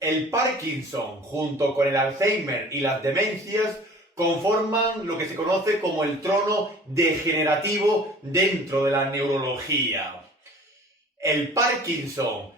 El Parkinson, junto con el Alzheimer y las demencias, conforman lo que se conoce como el trono degenerativo dentro de la neurología. El Parkinson,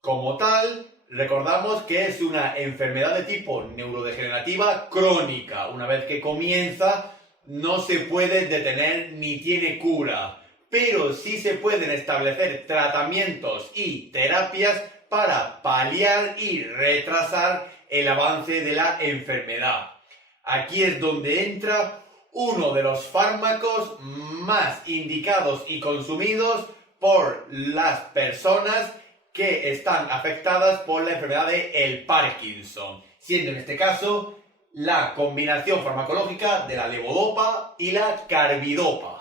como tal, recordamos que es una enfermedad de tipo neurodegenerativa crónica. Una vez que comienza, no se puede detener ni tiene cura, pero sí se pueden establecer tratamientos y terapias para paliar y retrasar el avance de la enfermedad. Aquí es donde entra uno de los fármacos más indicados y consumidos por las personas que están afectadas por la enfermedad de el Parkinson, siendo en este caso la combinación farmacológica de la levodopa y la carbidopa.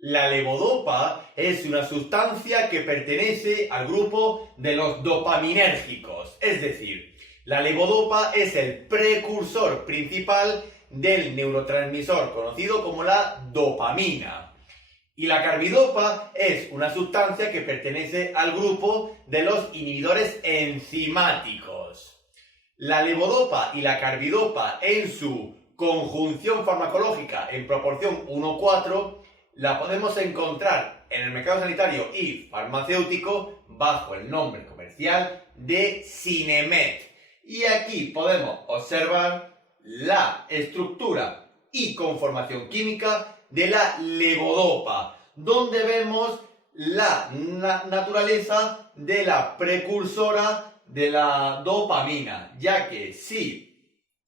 La levodopa es una sustancia que pertenece al grupo de los dopaminérgicos, es decir, la levodopa es el precursor principal del neurotransmisor conocido como la dopamina. Y la carbidopa es una sustancia que pertenece al grupo de los inhibidores enzimáticos. La levodopa y la carbidopa en su conjunción farmacológica en proporción 1:4 la podemos encontrar en el mercado sanitario y farmacéutico bajo el nombre comercial de Sinemet. Y aquí podemos observar la estructura y conformación química de la levodopa, donde vemos la naturaleza de la precursora de la dopamina, ya que si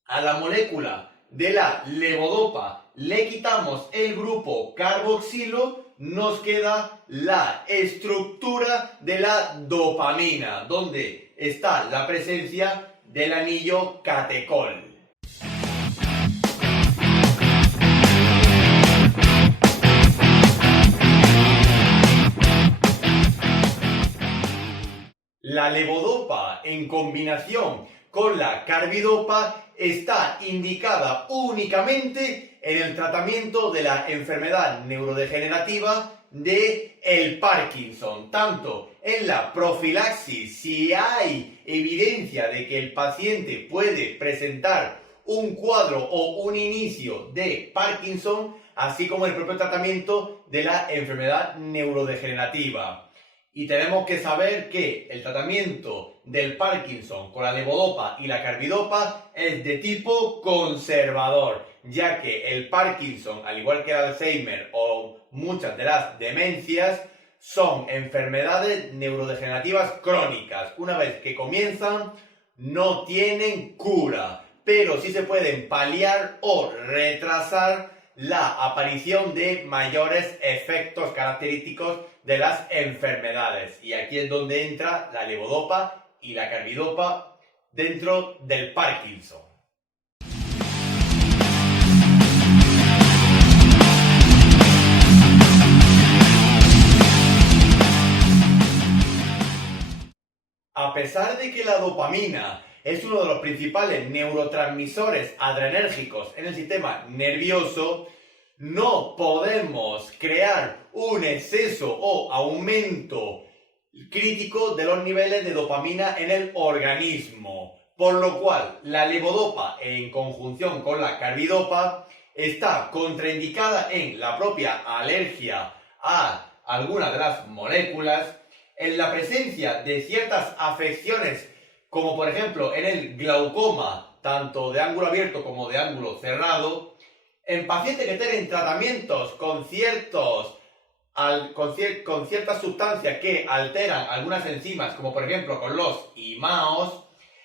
a la molécula de la levodopa le quitamos el grupo carboxilo, nos queda la estructura de la dopamina, donde está la presencia del anillo catecol. La levodopa en combinación con la carbidopa está indicada únicamente en el tratamiento de la enfermedad neurodegenerativa de el Parkinson, tanto en la profilaxis, si hay evidencia de que el paciente puede presentar un cuadro o un inicio de Parkinson, así como el propio tratamiento de la enfermedad neurodegenerativa. Y tenemos que saber que el tratamiento del Parkinson con la levodopa y la carbidopa es de tipo conservador, ya que el Parkinson, al igual que el Alzheimer o muchas de las demencias, son enfermedades neurodegenerativas crónicas. Una vez que comienzan, no tienen cura, pero sí se pueden paliar o retrasar la aparición de mayores efectos característicos de las enfermedades. Y aquí es donde entra la levodopa y la carbidopa dentro del Parkinson. A pesar de que la dopamina es uno de los principales neurotransmisores adrenérgicos en el sistema nervioso, no podemos crear un exceso o aumento crítico de los niveles de dopamina en el organismo, por lo cual la levodopa en conjunción con la carbidopa está contraindicada en la propia alergia a algunas de las moléculas, en la presencia de ciertas afecciones como por ejemplo en el glaucoma, tanto de ángulo abierto como de ángulo cerrado, en pacientes que tienen tratamientos con ciertas sustancias que alteran algunas enzimas, como por ejemplo con los IMAOs,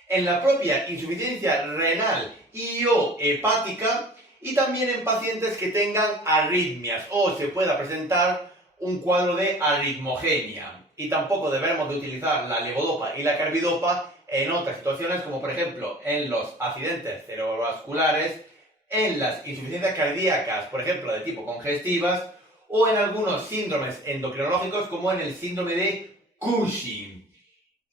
en la propia insuficiencia renal y o hepática, y también en pacientes que tengan arritmias o se pueda presentar un cuadro de arritmogenia. Y tampoco debemos de utilizar la levodopa y la carbidopa en otras situaciones, como por ejemplo en los accidentes cerebrovasculares, en las insuficiencias cardíacas, por ejemplo de tipo congestivas, o en algunos síndromes endocrinológicos como en el síndrome de Cushing.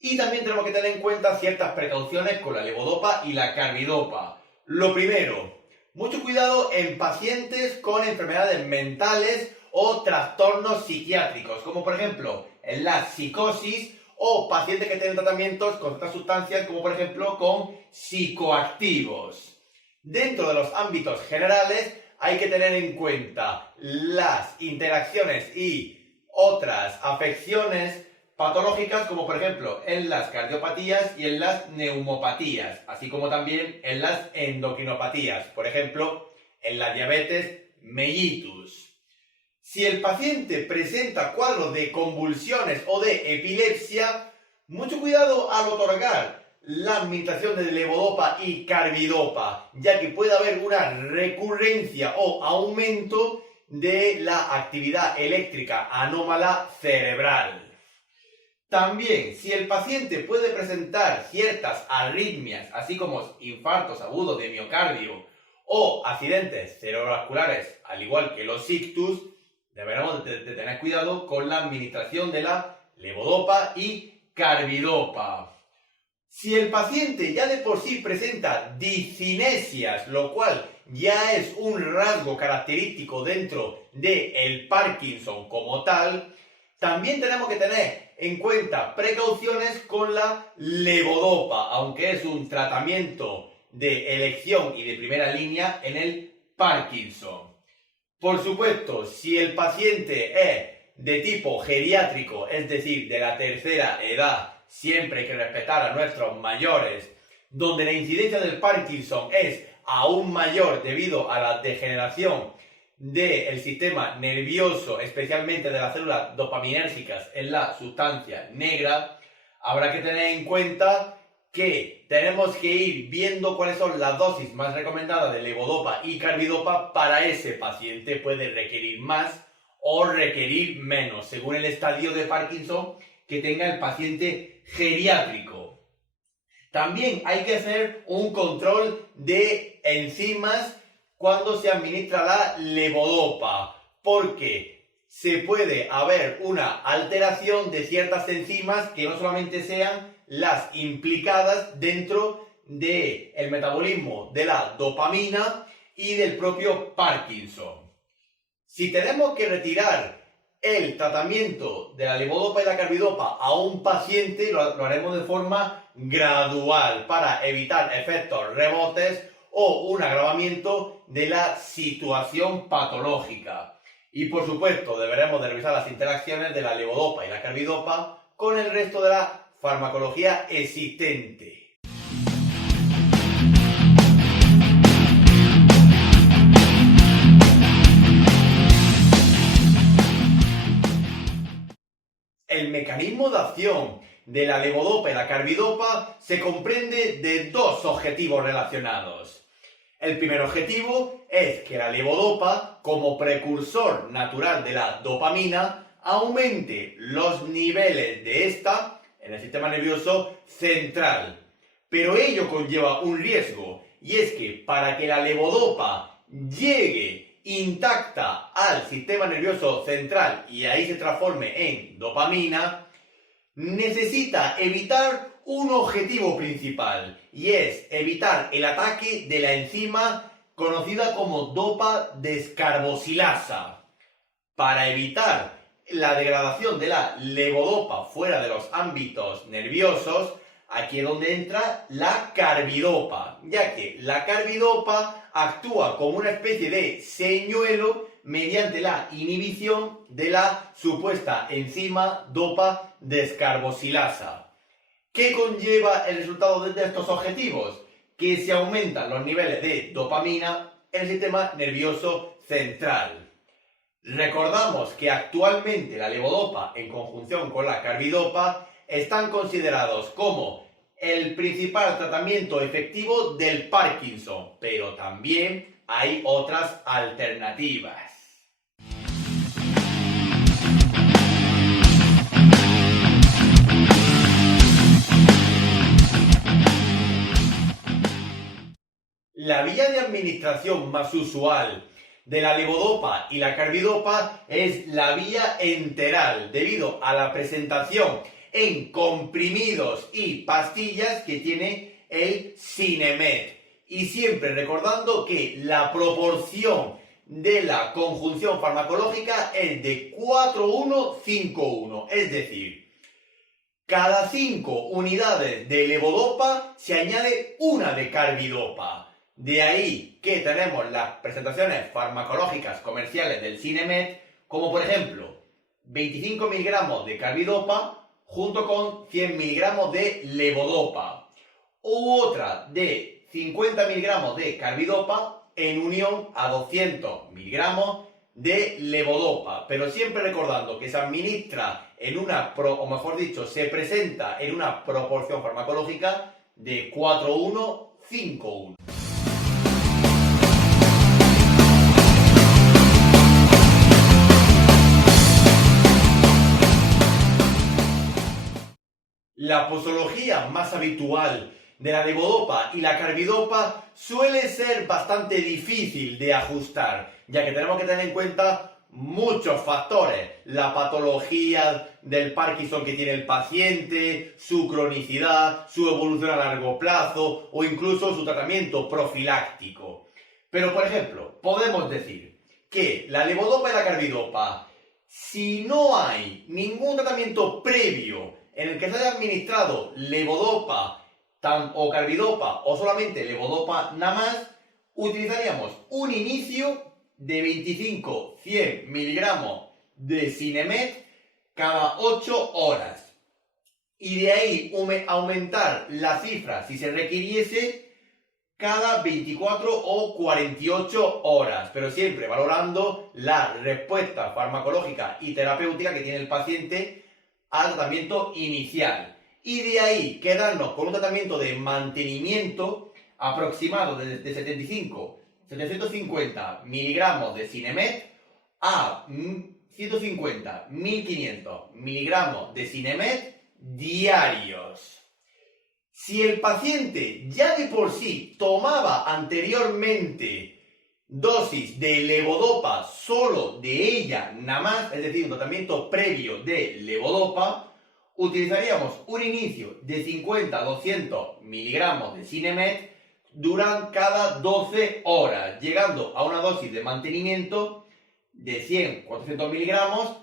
Y también tenemos que tener en cuenta ciertas precauciones con la levodopa y la carbidopa. Lo primero, mucho cuidado en pacientes con enfermedades mentales o trastornos psiquiátricos, como por ejemplo en la psicosis o pacientes que tienen tratamientos con otras sustancias, como por ejemplo con psicoactivos. Dentro de los ámbitos generales hay que tener en cuenta las interacciones y otras afecciones patológicas, como por ejemplo en las cardiopatías y en las neumopatías, así como también en las endocrinopatías, por ejemplo en la diabetes mellitus. Si el paciente presenta cuadros de convulsiones o de epilepsia, mucho cuidado al otorgar la administración de levodopa y carbidopa, ya que puede haber una recurrencia o aumento de la actividad eléctrica anómala cerebral. También, si el paciente puede presentar ciertas arritmias, así como infartos agudos de miocardio o accidentes cerebrovasculares, al igual que los ictus, deberemos de tener cuidado con la administración de la levodopa y carbidopa. Si el paciente ya de por sí presenta discinesias, lo cual ya es un rasgo característico dentro del Parkinson como tal, también tenemos que tener en cuenta precauciones con la levodopa, aunque es un tratamiento de elección y de primera línea en el Parkinson. Por supuesto, si el paciente es de tipo geriátrico, es decir, de la tercera edad, siempre hay que respetar a nuestros mayores, donde la incidencia del Parkinson es aún mayor debido a la degeneración del sistema nervioso, especialmente de las células dopaminérgicas en la sustancia negra, habrá que tener en cuenta que tenemos que ir viendo cuáles son las dosis más recomendadas de levodopa y carbidopa para ese paciente. Puede requerir más o requerir menos, según el estadio de Parkinson que tenga el paciente geriátrico. También hay que hacer un control de enzimas cuando se administra la levodopa, porque se puede haber una alteración de ciertas enzimas que no solamente sean las implicadas dentro del metabolismo de la dopamina y del propio Parkinson. Si tenemos que retirar el tratamiento de la levodopa y la carbidopa a un paciente, lo haremos de forma gradual para evitar efectos rebotes o un agravamiento de la situación patológica. Y por supuesto, deberemos de revisar las interacciones de la levodopa y la carbidopa con el resto de la farmacología existente. El mecanismo de acción de la levodopa y la carbidopa se comprende de dos objetivos relacionados. El primer objetivo es que la levodopa, como precursor natural de la dopamina, aumente los niveles de esta en el sistema nervioso central. Pero ello conlleva un riesgo, y es que para que la levodopa llegue intacta al sistema nervioso central y ahí se transforme en dopamina, necesita evitar un objetivo principal, y es evitar el ataque de la enzima conocida como dopa descarboxilasa. Para evitar la degradación de la levodopa fuera de los ámbitos nerviosos, aquí es donde entra la carbidopa, ya que la carbidopa actúa como una especie de señuelo mediante la inhibición de la supuesta enzima dopa descarboxilasa. ¿Qué conlleva el resultado de estos objetivos? Que se aumentan los niveles de dopamina en el sistema nervioso central. Recordamos que actualmente la levodopa en conjunción con la carbidopa están considerados como el principal tratamiento efectivo del Parkinson, pero también hay otras alternativas. La vía de administración más usual de la levodopa y la carbidopa es la vía enteral, debido a la presentación en comprimidos y pastillas que tiene el Sinemet. Y siempre recordando que la proporción de la conjunción farmacológica es de 4:1:5:1, es decir, cada 5 unidades de levodopa se añade una de carbidopa. De ahí que tenemos las presentaciones farmacológicas comerciales del Sinemet, como por ejemplo 25 miligramos de carbidopa junto con 100 miligramos de levodopa, u otra de 50 miligramos de carbidopa en unión a 200 miligramos de levodopa, pero siempre recordando que se administra en una, o mejor dicho, se presenta en una proporción farmacológica de 4:1:5:1. La posología más habitual de la levodopa y la carbidopa suele ser bastante difícil de ajustar, ya que tenemos que tener en cuenta muchos factores: la patología del Parkinson que tiene el paciente, su cronicidad, su evolución a largo plazo o incluso su tratamiento profiláctico. Pero, por ejemplo, podemos decir que la levodopa y la carbidopa, si no hay ningún tratamiento previo en el que se haya administrado levodopa o carbidopa o solamente levodopa nada más, utilizaríamos un inicio de 25-100 miligramos de Sinemet cada 8 horas. Y de ahí aumentar la cifra, si se requiriese, cada 24 o 48 horas, pero siempre valorando la respuesta farmacológica y terapéutica que tiene el paciente al tratamiento inicial. Y de ahí quedarnos con un tratamiento de mantenimiento aproximado de 750 miligramos de Sinemet a 150-1500 miligramos de Sinemet diarios. Si el paciente ya de por sí tomaba anteriormente dosis de levodopa solo de ella nada más, es decir, un tratamiento previo de levodopa, utilizaríamos un inicio de 50-200 miligramos de Sinemet durante cada 12 horas, llegando a una dosis de mantenimiento de 100-400 miligramos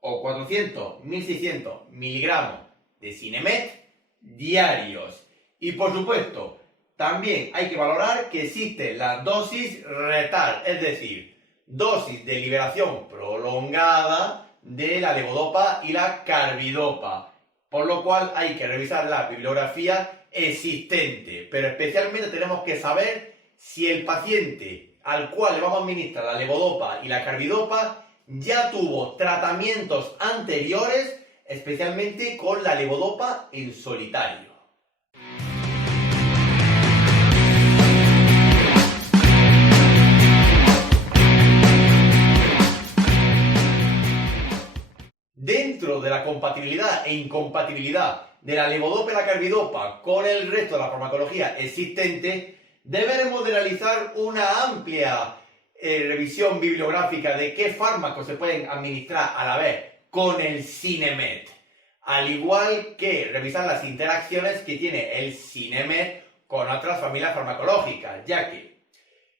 o 400-1600 miligramos de Sinemet diarios. Y por supuesto, también hay que valorar que existe la dosis retard, es decir, dosis de liberación prolongada de la levodopa y la carbidopa, por lo cual hay que revisar la bibliografía existente, pero especialmente tenemos que saber si el paciente al cual le vamos a administrar la levodopa y la carbidopa ya tuvo tratamientos anteriores, especialmente con la levodopa en solitario. Dentro de la compatibilidad e incompatibilidad de la levodopa y la carbidopa con el resto de la farmacología existente, deberemos de realizar una amplia revisión bibliográfica de qué fármacos se pueden administrar a la vez con el Sinemet, al igual que revisar las interacciones que tiene el Sinemet con otras familias farmacológicas, ya que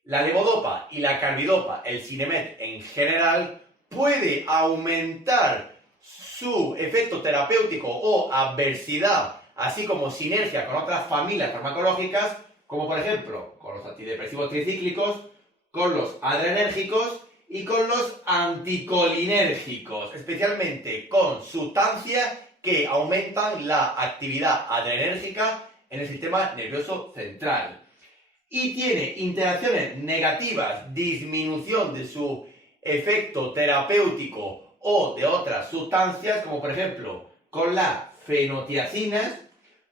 la levodopa y la carbidopa, el Sinemet en general, puede aumentar su efecto terapéutico o adversidad, así como sinergia con otras familias farmacológicas, como por ejemplo con los antidepresivos tricíclicos, con los adrenérgicos y con los anticolinérgicos, especialmente con sustancias que aumentan la actividad adrenérgica en el sistema nervioso central. Y tiene interacciones negativas, disminución de su efecto terapéutico o de otras sustancias, como por ejemplo con las fenotiacinas,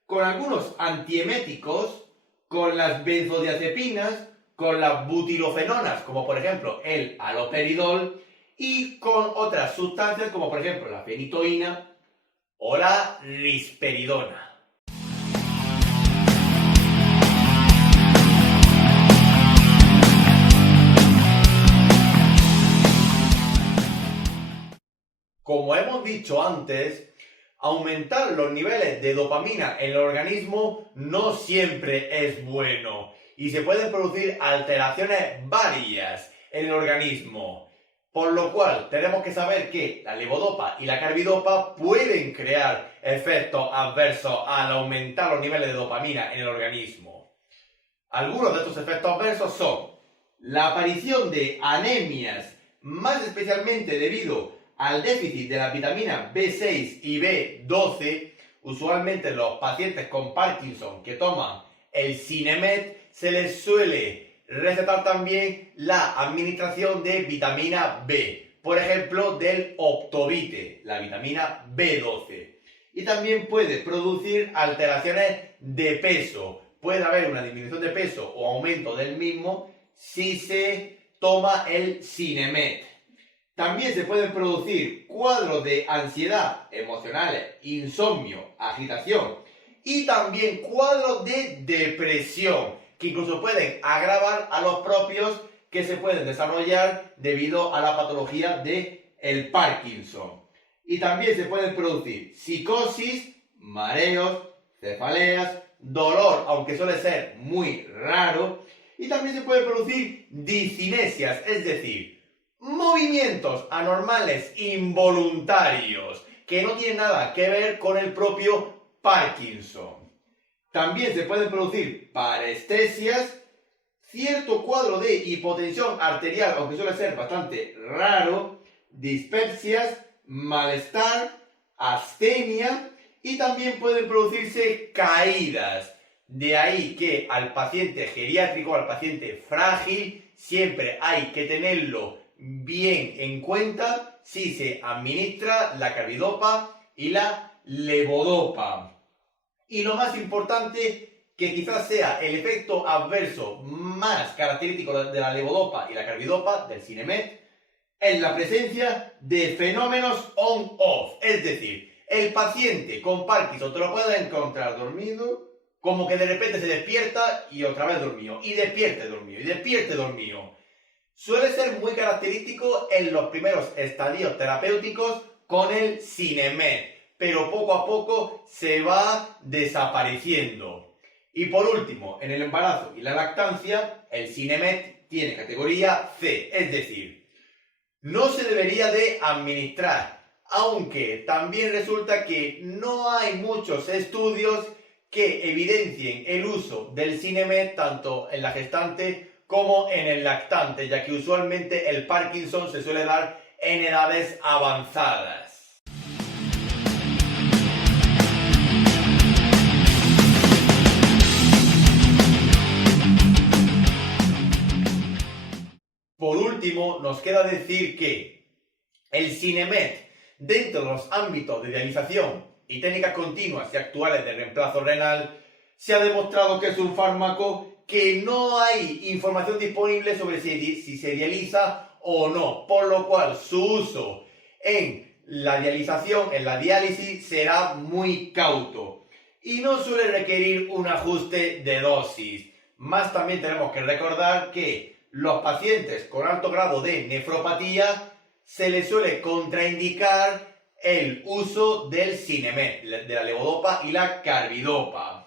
con algunos antieméticos, con las benzodiazepinas, con las butirofenonas, como por ejemplo el haloperidol, y con otras sustancias como por ejemplo la fenitoína o la risperidona. Como hemos dicho antes, Aumentar los niveles de dopamina en el organismo no siempre es bueno y se pueden producir alteraciones varias en el organismo. Por lo cual, tenemos que saber que la levodopa y la carbidopa pueden crear efectos adversos al aumentar los niveles de dopamina en el organismo. Algunos de estos efectos adversos son la aparición de anemias, más especialmente debido al déficit de la vitamina B6 y B12. Usualmente los pacientes con Parkinson que toman el Sinemet se les suele recetar también la administración de vitamina B, por ejemplo del Optovite, la vitamina B12. Y también puede producir alteraciones de peso. Puede haber una disminución de peso o aumento del mismo si se toma el Sinemet. También se pueden producir cuadros de ansiedad emocionales, insomnio, agitación y también cuadros de depresión que incluso pueden agravar a los propios que se pueden desarrollar debido a la patología del Parkinson. Y también se pueden producir psicosis, mareos, cefaleas, dolor, aunque suele ser muy raro, y también se pueden producir discinesias, es decir, movimientos anormales involuntarios que no tienen nada que ver con el propio Parkinson. También se pueden producir parestesias, cierto cuadro de hipotensión arterial, aunque suele ser bastante raro, dispepsias, malestar, astenia y también pueden producirse caídas. De ahí que al paciente geriátrico, al paciente frágil, siempre hay que tenerlo bien en cuenta si se administra la carbidopa y la levodopa. Y lo más importante, que quizás sea el efecto adverso más característico de la levodopa y la carbidopa, del Sinemet, es la presencia de fenómenos on-off. Es decir, el paciente con Parkinson te lo puede encontrar dormido, como que de repente se despierta y otra vez dormido, y despierte dormido, y despierte dormido. Suele ser muy característico en los primeros estadios terapéuticos con el Sinemet, pero poco a poco se va desapareciendo. Y por último, en el embarazo y la lactancia, el Sinemet tiene categoría C, es decir, no se debería de administrar, aunque también resulta que no hay muchos estudios que evidencien el uso del Sinemet tanto en la gestante como en el lactante, ya que usualmente el Parkinson se suele dar en edades avanzadas. Por último, nos queda decir que el Sinemet, dentro de los ámbitos de dialización y técnicas continuas y actuales de reemplazo renal, se ha demostrado que es un fármaco que no hay información disponible sobre si se dializa o no, por lo cual su uso en la dialización, en la diálisis, será muy cauto y no suele requerir un ajuste de dosis. Más también tenemos que recordar que los pacientes con alto grado de nefropatía se les suele contraindicar el uso del Sinemet, de la levodopa y la carbidopa.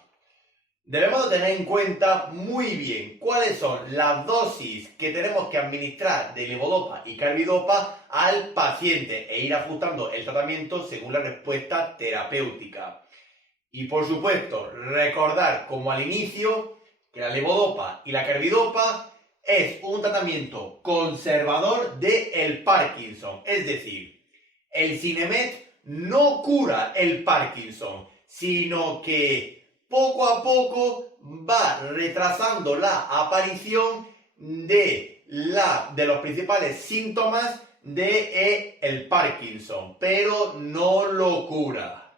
Debemos tener en cuenta muy bien cuáles son las dosis que tenemos que administrar de levodopa y carbidopa al paciente e ir ajustando el tratamiento según la respuesta terapéutica. Y por supuesto, recordar como al inicio que la levodopa y la carbidopa es un tratamiento conservador del Parkinson, es decir, el Sinemet no cura el Parkinson, sino que poco a poco va retrasando la aparición de los principales síntomas del Parkinson, pero no lo cura.